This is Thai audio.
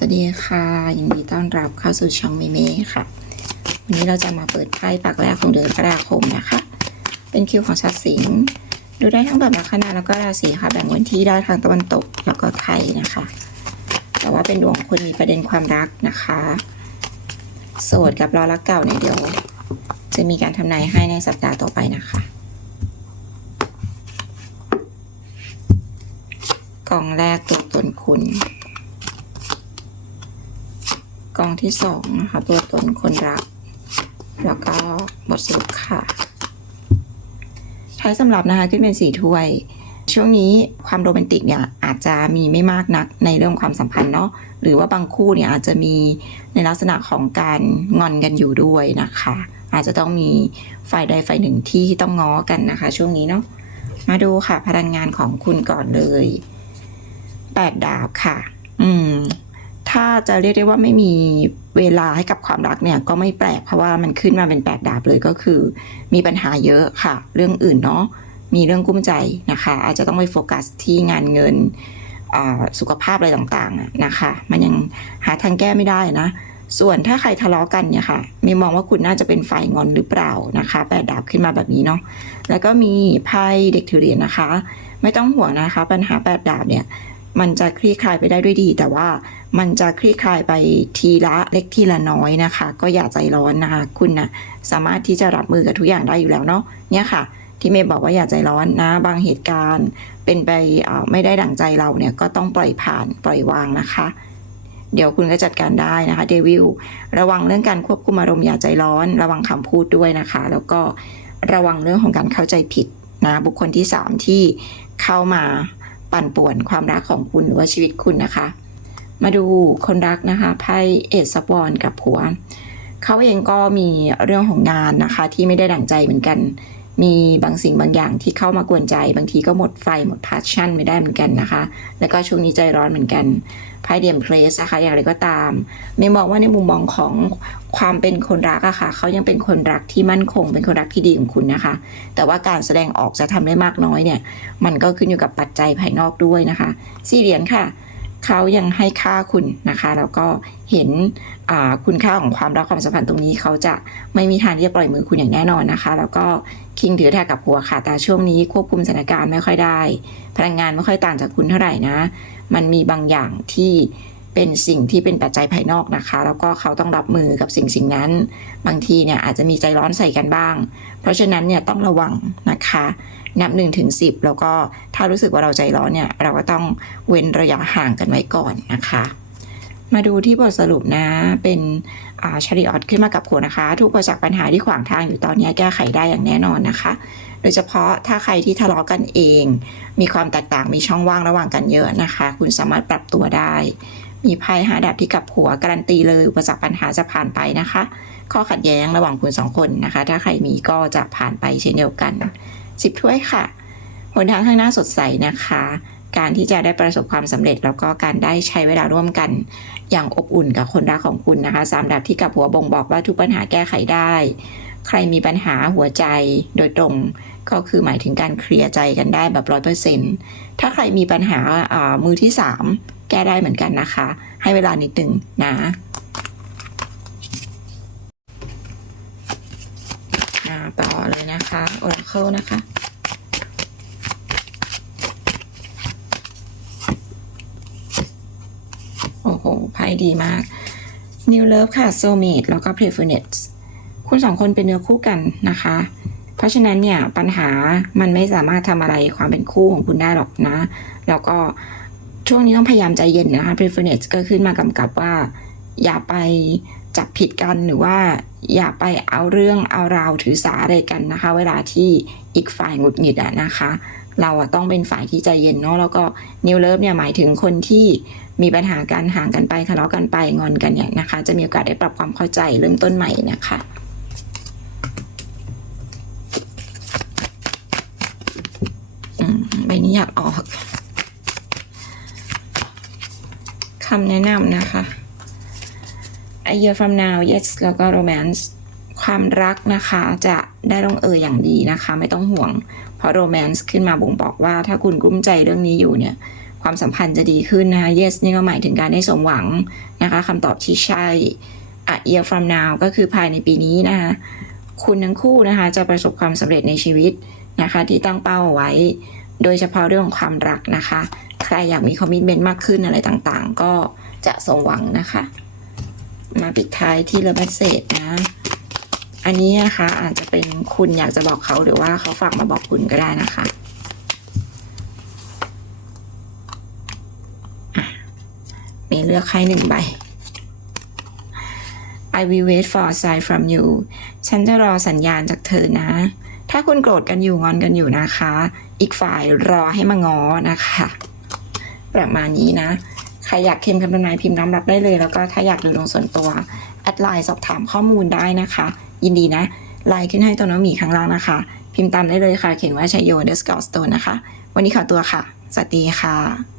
สวัสดีค่ะยินดีต้อนรับเข้าสู่ช่องเมเม่ค่ะ วันนี้เราจะมาเปิดไพ่ปากแรกของเดือนกรกฎาคมนะคะ เป็นคิวของชาวสิงห์ดูได้ทั้งแบบลัคนาแล้วก็ราศีค่ะแบ่งวันที่ได้ทางตะวันตกแล้วก็ไทยนะคะ แต่ว่าเป็นดวงคนมีประเด็นความรักนะคะ โสดกับรอรักเก่าเนี่ยเดี๋ยว จะมีการทำนายให้ในสัปดาห์ต่อไปนะคะกล่องแรกตัวตนคุณ กองที่สองนะคะตัวตนคนรัก แล้วก็บทสรุปค่ะท้ายสำหรับนะคะขึ้นเป็นสี่ถ้วย ช่วงนี้ความโรแมนติกเนี่ยอาจจะมีไม่มากนักในเรื่องความสัมพันธ์เนาะหรือว่าบางคู่เนี่ยอาจจะมีในลักษณะของการงอนกันอยู่ด้วยนะคะ อาจจะต้องมีฝ่ายใดฝ่ายหนึ่งที่ต้องง้อกันนะคะ ช่วงนี้เนาะมาดูค่ะ พลังงานของคุณก่อนเลยแปดดาบค่ะ อืม ถ้าจะเรียกได้ว่าไม่มีเวลาให้กับความรักเนี่ยก็ไม่แปลกเพราะว่ามันขึ้นมาเป็นแปดดาบเลยก็คือ มีปัญหาเยอะค่ะ เรื่องอื่นเนาะมีเรื่องกุ้มใจนะคะ อาจจะต้องไปโฟกัสที่งานเงินสุขภาพอะไรต่างๆนะคะ มันยังหาทางแก้ไม่ได้นะ ส่วนถ้าใครทะเลาะกันเนี่ยค่ะมีมองว่าคุณน่าจะเป็นฝ่ายงอนหรือเปล่านะคะแปดดาบขึ้นมาแบบนี้เนาะแล้วก็มีไพ่เด็กถือเหรียญนะคะ ไม่ต้องห่วงนะคะ ปัญหาแปดดาบเนี่ย มันจะคลี่คลายไปได้ด้วยดี แต่ว่ามันจะคลี่คลายไปทีละเล็กทีละน้อยนะคะ ก็อย่าใจร้อนนะคะ คุณนะสามารถที่จะรับมือกับทุกอย่างได้อยู่แล้วเนาะเนี่ยค่ะ ที่เมย์บอกว่าอย่าใจร้อนนะ บางเหตุการณ์ เป็นไปอ่อไม่ได้ดั่งใจเราเนี่ยก็ต้องปล่อยผ่านปล่อยวางนะคะเดี๋ยวคุณก็จัดการได้นะคะเดวิลระวังเรื่องการควบคุมอารมณ์อย่าใจร้อน ระวังคำพูดด้วยนะคะ แล้วก็ระวังเรื่องของการเข้าใจผิดนะบุคคลที่สามที่เข้ามา ปั่นป่วนความรักของคุณหรือว่าชีวิตคุณนะคะ มาดูคนรักนะคะไพ่เอสซับอนกับผัวเขาเองก็มีเรื่องของงานนะคะ ที่ไม่ได้ดั่งใจเหมือนกัน มีบางสิ่งบางอย่างที่เข้ามากวนใจ บางทีก็หมดไฟหมดพาชั่นไม่ได้เหมือนกันนะคะ แล้วก็ช่วงนี้ใจร้อนเหมือนกันไพ่เดียมเพลสนะคะอย่างไรก็ตามไม่มองว่าในมุมมองของความเป็นคนรักอะค่ะเขายังเป็นคนรักที่มั่นคง เป็นคนรักที่ดีของคุณนะคะ แต่ว่าการแสดงออกจะทำได้มากน้อยเนี่ย มันก็ขึ้นอยู่กับปัจจัยภายนอกด้วยนะคะสี่เหรียญค่ะเขายังให้ค่าคุณนะคะ แล้วก็เห็นคุณค่าของความรักความสัมพันธ์ตรงนี้เขาจะไม่มีทางที่จะปล่อยมือคุณอย่างแน่นอนนะคะ แล้วก็ คิงถือแทกกับหัวค่ะแต่ช่วงนี้ควบคุมสถานการณ์ไม่ค่อยได้ พลังงานไม่ค่อยต่างจากคุณเท่าไหร่นะ มันมีบางอย่างที่เป็นสิ่งที่เป็นปัจจัยภายนอกนะคะ แล้วก็เขาต้องรับมือกับสิ่งสิ่งนั้น บางทีเนี่ยอาจจะมีใจร้อนใส่กันบ้าง เพราะฉะนั้นเนี่ยต้องระวังนะคะ นับ1นถึงสิแล้วก็ถ้ารู้สึกว่าเราใจร้อนเนี่ยเราก็ต้องเว้นระยะห่างกันไว้ก่อนนะคะ มาดูที่บทสรุปนะ เป็นชาริออตขึ้นมากับขวนะคะ ทุกประจักปัญหาที่ขวางทางอยู่ตอนนี้แก้ไขได้อย่างแน่นอนนะคะ โดยเฉพาะถ้าใครที่ทะเลาะกันเอง มีความแตกต่างมีช่องว่างระหว่างกันเยอะนะคะ คุณสามารถปรับตัวได้ มีไพ่หาดาบที่กับหัวการันตีเลยอุปสรรคปัญหาจะผ่านไปนะคะ ข้อขัดแย้งระหว่างคุณสองคนนะคะ ถ้าใครมีก็จะผ่านไปเช่นเดียวกันสิบถ้วยค่ะหนทางข้างหน้าสดใสนะคะ การที่จะได้ประสบความสำเร็จ แล้วก็การได้ใช้เวลาร่วมกัน อย่างอบอุ่นกับคนรักของคุณนะคะสามดับที่กับหัวบ่งบอกว่าทุกปัญหาแก้ไขได้ ใครมีปัญหาหัวใจโดยตรงก็คือหมายถึงการเคลียร์ใจกันได้แบบร้อยเปอร์เซ็นต์ถ้าใครมีปัญหามือที่สามแก้ได้เหมือนกันนะคะ ให้เวลานิดหนึ่งนะอ่าต่อเลยนะคะ Oracle นะคะ โอ้โห ไพ่ดีมาก New Love ค่ะ Soulmate แล้วก็ Preference คุณสองคนเป็นเนื้อคู่กันนะคะ เพราะฉะนั้นเนี่ยปัญหามันไม่สามารถทำอะไรความเป็นคู่ของคุณได้หรอกนะ แล้วก็ช่วงนี้ต้องพยายามใจเย็นนะคะ Preference ก็ขึ้นมากำกับว่า อย่าไปจับผิดกันหรือว่าอย่าไปเอาเรื่องเอาราวถือสาอะไรกันนะคะ เวลาที่อีกฝ่ายหงุดหงิดอะนะคะ เราอะต้องเป็นฝ่ายที่ใจเย็นเนาะแล้วก็ New Love เนี่ยหมายถึงคนที่มีปัญหาการห่างกันไปทะเลาะกันไปงอนกันเนี่ยนะคะ จะมีโอกาสได้ปรับความเข้าใจเริ่มต้นใหม่นะคะอืมใบนี้อยากออกคำแนะนำนะคะ A year from now yes แล้วก็ romance ความรักนะคะจะได้ลงเอยอย่างดีนะคะ ไม่ต้องห่วง เพราะ romance ขึ้นมาบ่งบอกว่าถ้าคุณกุ้มใจเรื่องนี้อยู่เนี่ยความสัมพันธ์จะดีขึ้นนะคะ yes นี่ก็หมายถึงการได้สมหวังนะคะคำตอบที่ใช่ a year from now ก็คือภายในปีนี้นะคะคุณทั้งคู่นะคะจะประสบความสำเร็จในชีวิตนะคะ ที่ตั้งเป้าไว้ โดยเฉพาะเรื่องของความรักนะคะ ใครอยากมีคอมมิชเมนต์มากขึ้นอะไรต่างๆ ก็จะสมหวังนะคะ มาปิดท้ายที่เลเมสเซจนะ อันนี้นะคะอาจจะเป็นคุณอยากจะบอกเขาหรือว่าเขาฝากมาบอกคุณก็ได้นะคะเมย์เลือกให้หนึ่งใบ I will wait for a sign from you ฉันจะรอสัญญาณจากเธอนะ ถ้าคุณโกรธกันอยู่งอนกันอยู่นะคะ อีกฝ่ายรอให้มางอนะคะ ประมาณนี้นะ ใครอยากเค็มคำทำนายพิมพ์น้ำรับได้เลย แล้วก็ถ้าอยากดูดวงส่วนตัว แอดไลน์สอบถามข้อมูลได้นะคะ ยินดีนะ ไลน์ขึ้นให้ตัวน้องหมีข้างล่างนะคะ พิมพ์ตามได้เลยค่ะ เขียนว่าชัยโยเดสกอสโตนนะคะ วันนี้ขอตัวค่ะ สวัสดีค่ะ